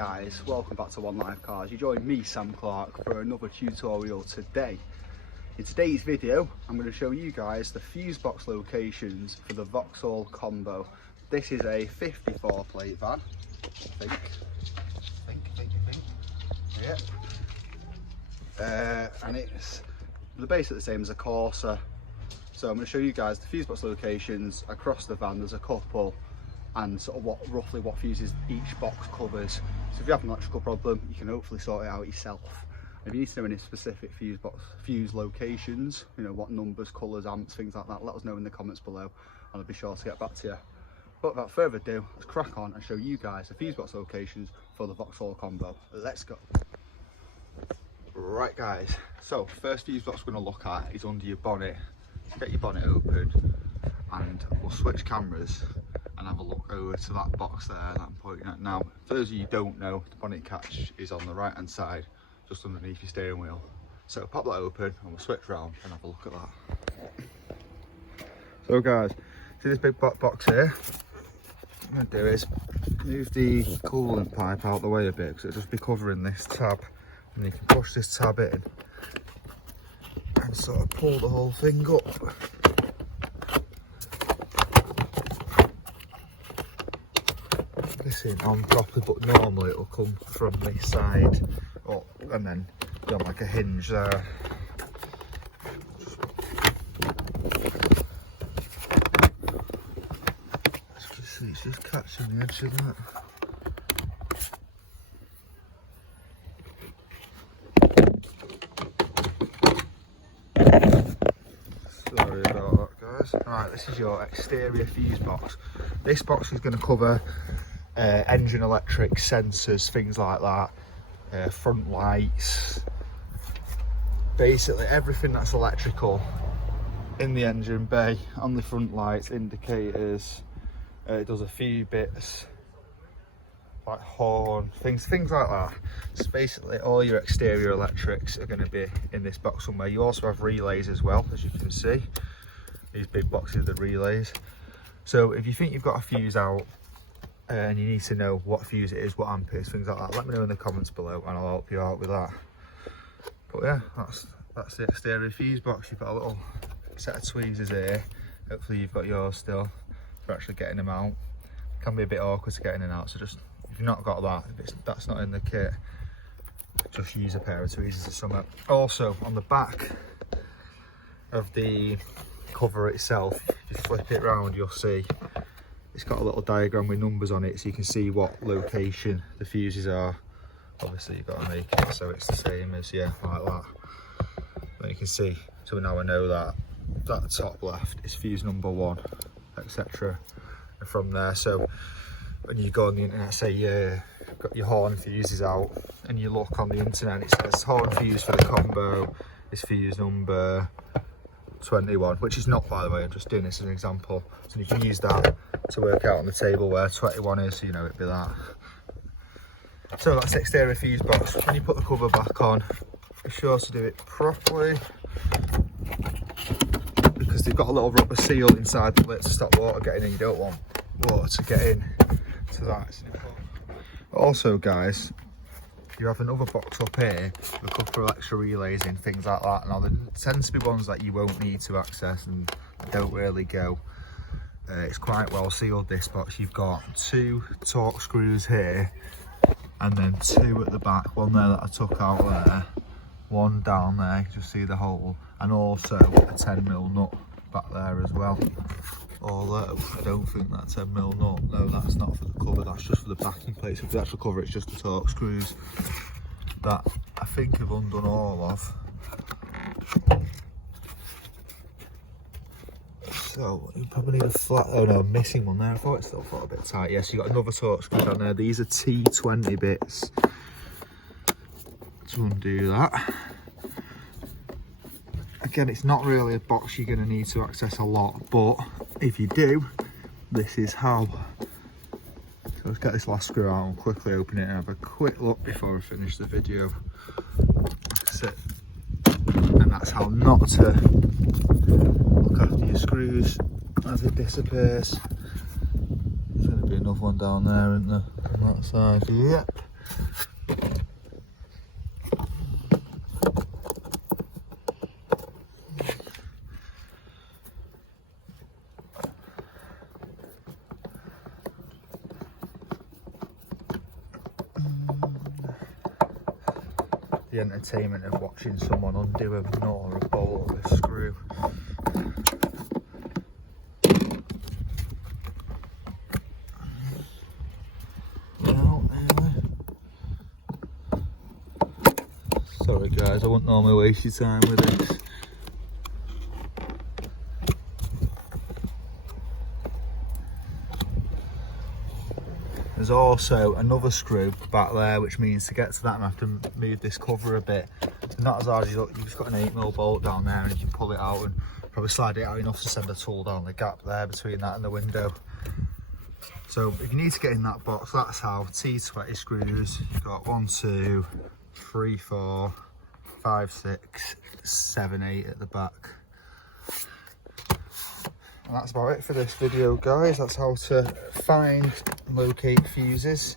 guys, welcome back to One Life Cars. You join me, Sam Clark, for another tutorial today. In today's video I'm going to show you guys the fuse box locations for the Vauxhall Combo. This is a 54 plate van, I think. Yeah. And it's basically the same as a Corsa. So I'm going to show you guys the fuse box locations across the van. There's a couple, and sort of roughly what fuses each box covers. So if you have an electrical problem, you can hopefully sort it out yourself. And if you need to know any specific fuse locations, you know, what numbers, colours, amps, things like that, let us know in the comments below and I'll be sure to get back to you. But without further ado, let's crack on and show you guys the fuse box locations for the Vauxhall Combo. Let's go. Right guys, so first fuse box we're going to look at is under your bonnet. Get your bonnet open and we'll switch cameras and have a look over to that box there that I'm pointing at now. For those of you who don't know, the bonnet catch is on the right hand side, just underneath your steering wheel. So pop that open and we'll switch round and have a look at that. So guys, see this big box here? What I'm going to do is move the coolant pipe out the way a bit because it'll just be covering this tab, and you can push this tab in and sort of pull the whole thing up. This in on properly, but normally it'll come from this side up and then you have like a hinge there. As you can see, it's just catching the edge of that. Sorry about that guys. Right, this is your exterior fuse box. This box is going to cover engine electric sensors, things like that, front lights, basically everything that's electrical in the engine bay, on the front lights, indicators. It does a few bits like horn, things like that. So basically all your exterior electrics are going to be in this box somewhere. You also have relays as well, as you can see. These big boxes are the relays. So if you think you've got a fuse out and you need to know what fuse it is, what amp it is, things like that, let me know in the comments below and I'll help you out with that. But yeah, that's the exterior fuse box. You've got a little set of tweezers here. Hopefully you've got yours still for actually getting them out. It can be a bit awkward to get in and out, so just, if you've not got that, if that's not in the kit, just use a pair of tweezers or something. Also on the back of the cover itself, if you flip it round, you'll see it's got a little diagram with numbers on it, so you can see what location the fuses are. Obviously you've got to make it so it's the same as, yeah, like that. But you can see, so now I know that that top left is fuse number 1, etc. And from there, so when you go on the internet, say you've got your horn fuses out, and you look on the internet, it says horn fuse for the combo is fuse number 21, which is not, by the way, I'm just doing this as an example. So you can use that to work out on the table where 21 is, so you know it'd be that. So that's the exterior fuse box. When you put the cover back on, be sure to do it properly, because they've got a little rubber seal inside the lid to stop water getting in. You don't want water to get in to that. Also guys, you have another box up here with a couple of extra relays in, things like that. Now there tends to be ones that you won't need to access and don't really go. It's quite well sealed, this box. You've got 2 torque screws here and then 2 at the back, one there that I took out there, one down there, you can just see the hole, and also a 10mm nut back there as well. Although I don't think that 10mm nut, no, that's not for the cover, that's just for the backing plate. So for the actual cover it's just the torque screws that I think I've undone all of. So you probably need a flat, oh no, I'm missing one there. I thought it still felt a bit tight. Yes, you got another torque screw down there. These are T20 bits to undo that. Again, it's not really a box you're going to need to access a lot, but if you do, this is how. So let's get this last screw out and quickly open it and have a quick look before I finish the video. That's it. And that's how not to look after your screws as it disappears. There's going to be another one down there, isn't there, on that side. Yep. The entertainment of watching someone undo a nut or a bolt with a screw. Sorry guys, I wouldn't normally waste your time with this. There's also another screw back there, which means to get to that I have to move this cover a bit. It's not as hard as you look. You've just got an 8mm bolt down there and you can pull it out and probably slide it out enough to send a tool down the gap there between that and the window. So if you need to get in that box, that's how. T20 screws. You've got 1, 2, 3, 4, 5, 6, 7, 8 at the back. And that's about it for this video, guys. That's how to find and locate fuses.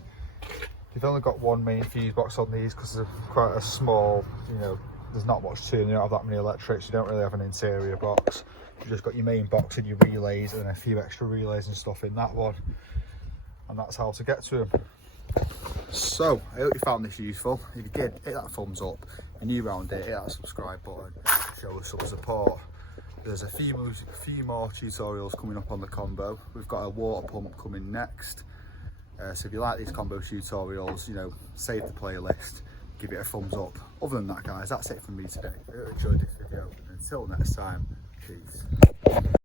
You've only got one main fuse box on these because they're quite a small, you know, there's not much to them. You don't have that many electrics. You don't really have an interior box. You've just got your main box and your relays and a few extra relays and stuff in that one. And that's how to get to them. So, I hope you found this useful. If you did, hit that thumbs up. If you're new around it, hit that subscribe button. Show us some support. There's a few more tutorials coming up on the combo. We've got a water pump coming next. So if you like these combo tutorials, you know, save the playlist, give it a thumbs up. Other than that, guys, that's it from me today. I hope you enjoyed this video. And until next time, peace.